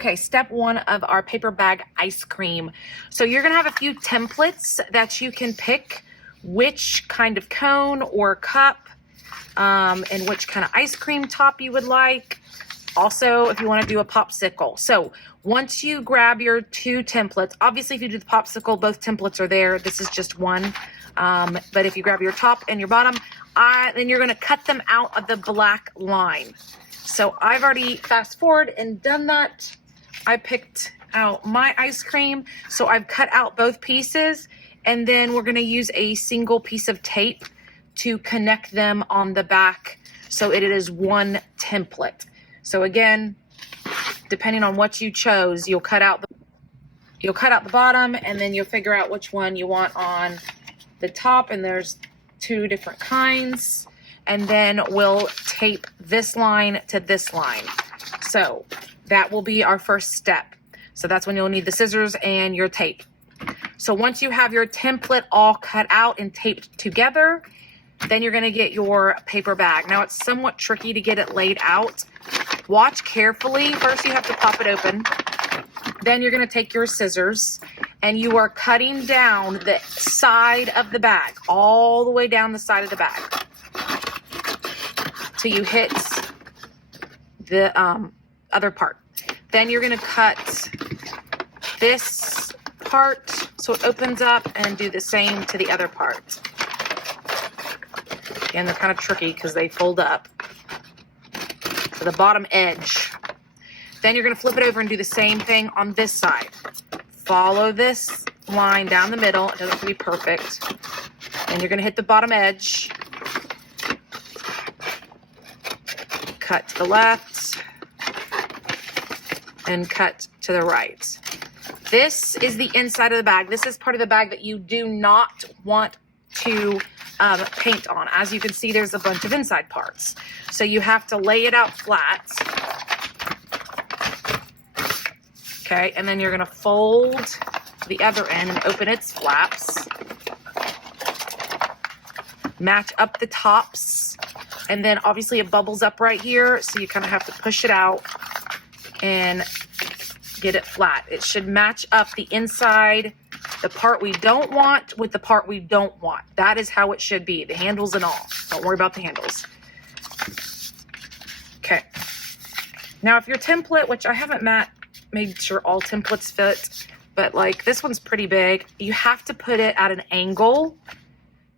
Okay, step one of our paper bag ice cream. So you're gonna have a few templates that you can pick which kind of cone or cup and which kind of ice cream top you would like. Also, if you want to do a popsicle. So once you grab your two templates, obviously if you do the popsicle, both templates are there. This is just one. But if you grab your top and your bottom, then you're going to cut them out of the black line. So I've already fast forward and done that. I picked out my ice cream. So I've cut out both pieces, and then we're going to use a single piece of tape to connect them on the back so it is one template. So again, depending on what you chose, you'll cut out the bottom, and then you'll figure out which one you want on the top, and there's two different kinds. And then we'll tape this line to this line. So that will be our first step. So that's when you'll need the scissors and your tape. So once you have your template all cut out and taped together, then you're gonna get your paper bag. Now it's somewhat tricky to get it laid out. Watch carefully. First you have to pop it open. Then you're gonna take your scissors and you are cutting down the side of the bag, all the way down the side of the bag, till you hit the other part. Then you're gonna cut this part so it opens up, and do the same to the other part. Again, they're kind of tricky because they fold up to the bottom edge. Then you're gonna flip it over and do the same thing on this side. Follow this line down the middle. It doesn't have to be perfect. And you're gonna hit the bottom edge. Cut to the left and cut to the right. This is the inside of the bag. This is part of the bag that you do not want to paint on. As you can see, there's a bunch of inside parts. So you have to lay it out flat. Okay, and then you're gonna fold the other end and open its flaps. Match up the tops. And then obviously it bubbles up right here, so you kind of have to push it out and get it flat. It should match up the inside, the part we don't want with the part we don't want. That is how it should be, the handles and all. Don't worry about the handles. Okay. Now if your template, which I haven't made sure all templates fit, but like this one's pretty big, you have to put it at an angle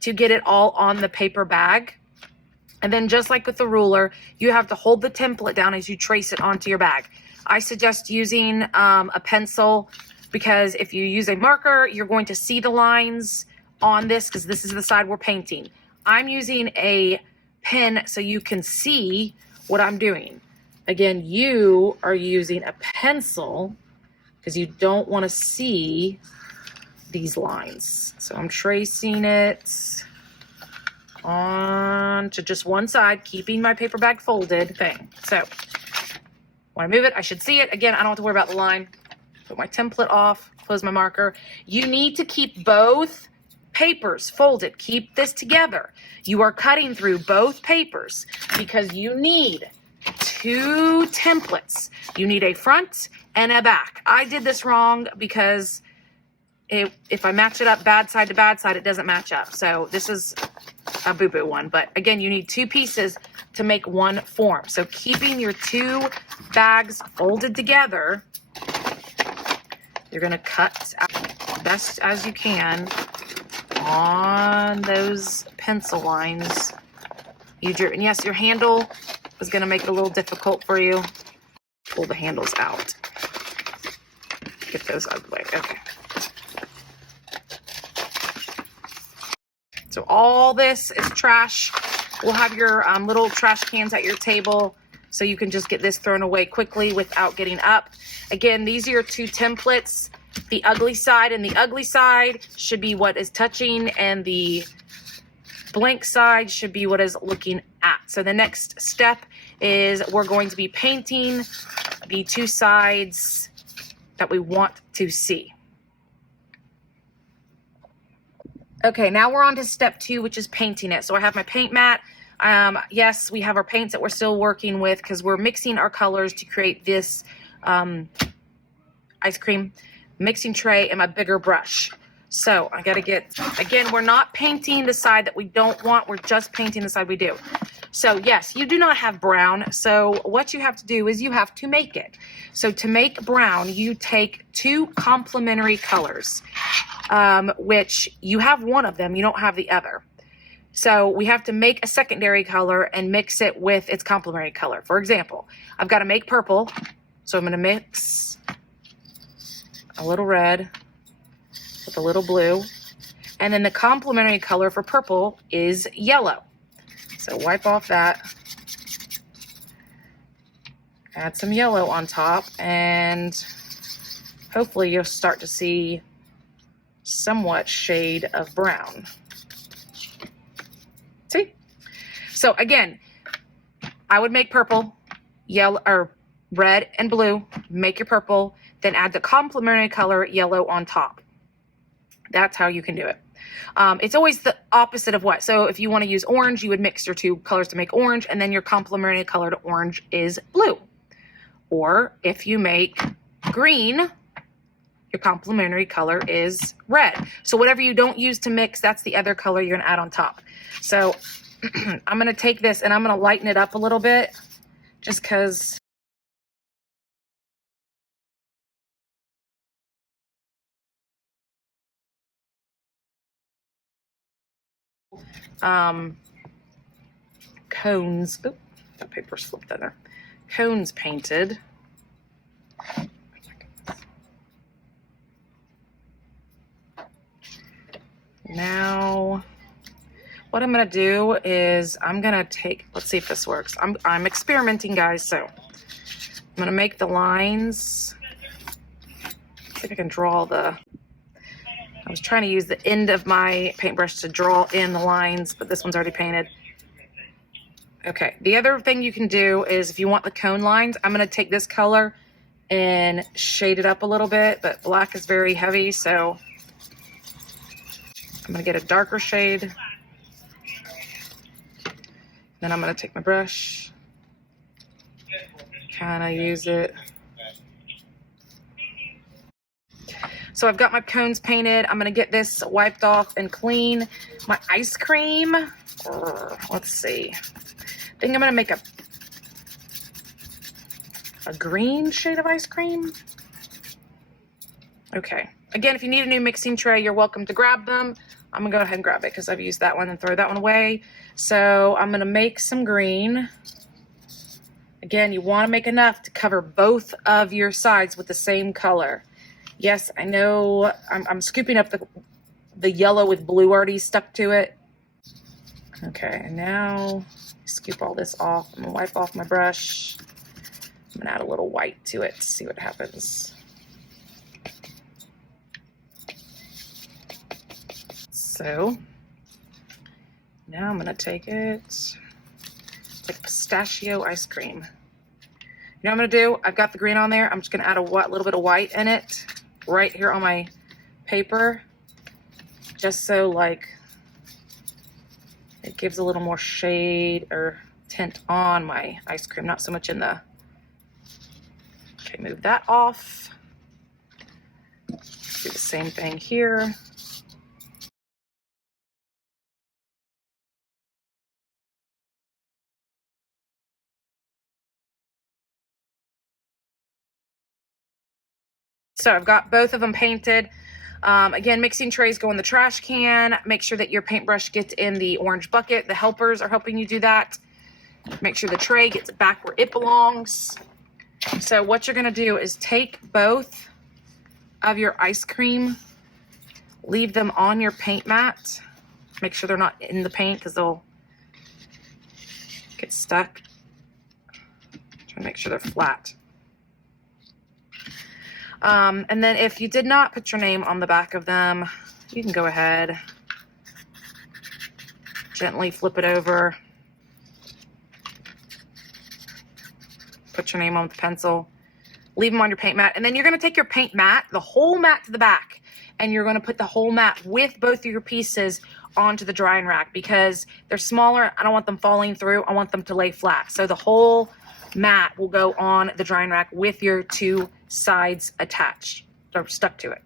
to get it all on the paper bag. And then just like with the ruler, you have to hold the template down as you trace it onto your bag. I suggest using a pencil, because if you use a marker, you're going to see the lines on this, because this is the side we're painting. I'm using a pen so you can see what I'm doing. Again, you are using a pencil because you don't want to see these lines. So I'm tracing it on to just one side, keeping my paper bag folded thing. So when I move it, I should see it. Again, I don't have to worry about the line. Put my template off, close my marker. You need to keep both papers folded. Keep this together. You are cutting through both papers because you need two templates. You need a front and a back. I did this wrong because if I match it up bad side to bad side, it doesn't match up. So this is a boo-boo one. But again, you need two pieces to make one form. So keeping your two bags folded together, you're going to cut out best as you can on those pencil lines. And yes, your handle is going to make it a little difficult for you. Pull the handles out. Get those out of the way. Okay. So all this is trash. We'll have your little trash cans at your table so you can just get this thrown away quickly without getting up. Again, these are your two templates. The ugly side and the ugly side should be what is touching, and the blank side should be what is looking at. So the next step is we're going to be painting the two sides that we want to see. Okay, now we're on to step 2, which is painting it. So I have my paint mat. Yes, we have our paints that we're still working with because we're mixing our colors to create this ice cream mixing tray and my bigger brush. So I got to get, again, we're not painting the side that we don't want. We're just painting the side we do. So yes, you do not have brown. So what you have to do is you have to make it. So to make brown, you take two complementary colors, which you have one of them, you don't have the other. So we have to make a secondary color and mix it with its complementary color. For example, I've got to make purple. So I'm going to mix a little red with a little blue. And then the complementary color for purple is yellow. So wipe off that. Add some yellow on top, and hopefully you'll start to see somewhat shade of brown. See? So again, I would make purple, yellow, or red and blue, make your purple, then add the complementary color yellow on top. That's how you can do it. It's always the opposite of what. So if you want to use orange, you would mix your two colors to make orange, and then your complementary color to orange is blue. Or if you make green, your complementary color is red. So whatever you don't use to mix, that's the other color you're going to add on top. So I'm going to take this and I'm going to lighten it up a little bit just because cones, oop, that paper slipped in there. Cones painted. Now, what I'm gonna do is I'm gonna take, let's see if this works. I'm experimenting, guys, so I'm gonna make the lines. I think I can draw the, I was trying to use the end of my paintbrush to draw in the lines, but this one's already painted. Okay, the other thing you can do is if you want the cone lines, I'm gonna take this color and shade it up a little bit, but black is very heavy, so I'm gonna get a darker shade. Then I'm gonna take my brush, kind of use it. So I've got my cones painted. I'm gonna get this wiped off and clean. My ice cream, let's see. I think I'm gonna make a green shade of ice cream. Okay, again, if you need a new mixing tray, you're welcome to grab them. I'm gonna go ahead and grab it because I've used that one and throw that one away. So I'm gonna make some green. Again, you wanna make enough to cover both of your sides with the same color. Yes, I know I'm scooping up the yellow with blue already stuck to it. Okay, and now scoop all this off. I'm gonna wipe off my brush. I'm gonna add a little white to it to see what happens. So now I'm gonna take it. It's like pistachio ice cream. You know what I'm gonna do? I've got the green on there. I'm just gonna add a little bit of white in it right here on my paper, just so like it gives a little more shade or tint on my ice cream, not so much in the, okay, move that off. Do the same thing here. So I've got both of them painted. Again, mixing trays go in the trash can. Make sure that your paintbrush gets in the orange bucket. The helpers are helping you do that. Make sure the tray gets back where it belongs. So what you're gonna do is take both of your ice cream, leave them on your paint mat. Make sure they're not in the paint because they'll get stuck. Try to make sure they're flat. And then if you did not put your name on the back of them, you can go ahead, gently flip it over, put your name on with the pencil, leave them on your paint mat, and then you're going to take your paint mat, the whole mat to the back, and you're going to put the whole mat with both of your pieces onto the drying rack because they're smaller. I don't want them falling through. I want them to lay flat. So the whole mat will go on the drying rack with your two sides attached or stuck to it.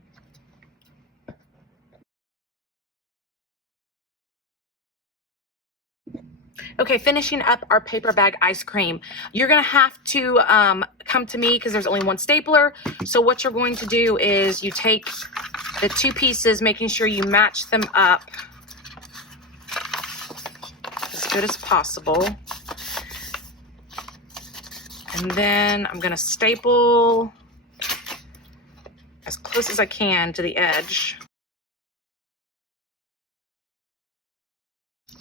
Okay, finishing up our paper bag ice cream. You're gonna have to come to me because there's only one stapler. So what you're going to do is you take the two pieces, making sure you match them up as good as possible. And then I'm gonna staple as close as I can to the edge.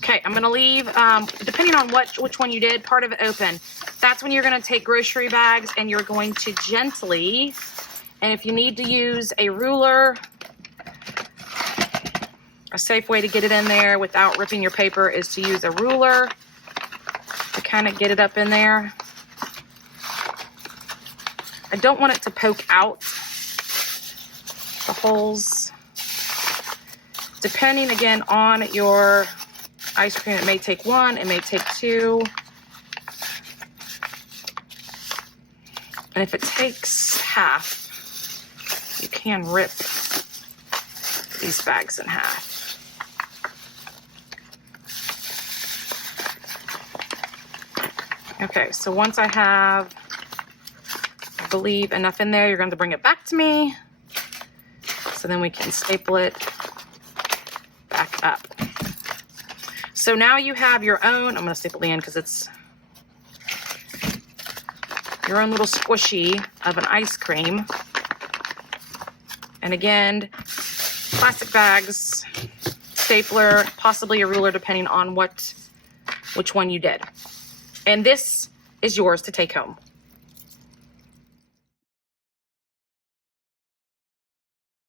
Okay, I'm gonna leave, depending on which one you did, part of it open. That's when you're gonna take grocery bags and you're going to gently, and if you need to use a ruler, a safe way to get it in there without ripping your paper is to use a ruler to kind of get it up in there. I don't want it to poke out the holes. Depending again on your ice cream, it may take one, it may take two. And if it takes half, you can rip these bags in half. Okay, so once I have, I believe, enough in there, you're going to bring it back to me. So then we can staple it back up. So now you have your own, I'm going to staple the end because it's your own little squishy of an ice cream. And again, plastic bags, stapler, possibly a ruler depending on which one you did. And this is yours to take home.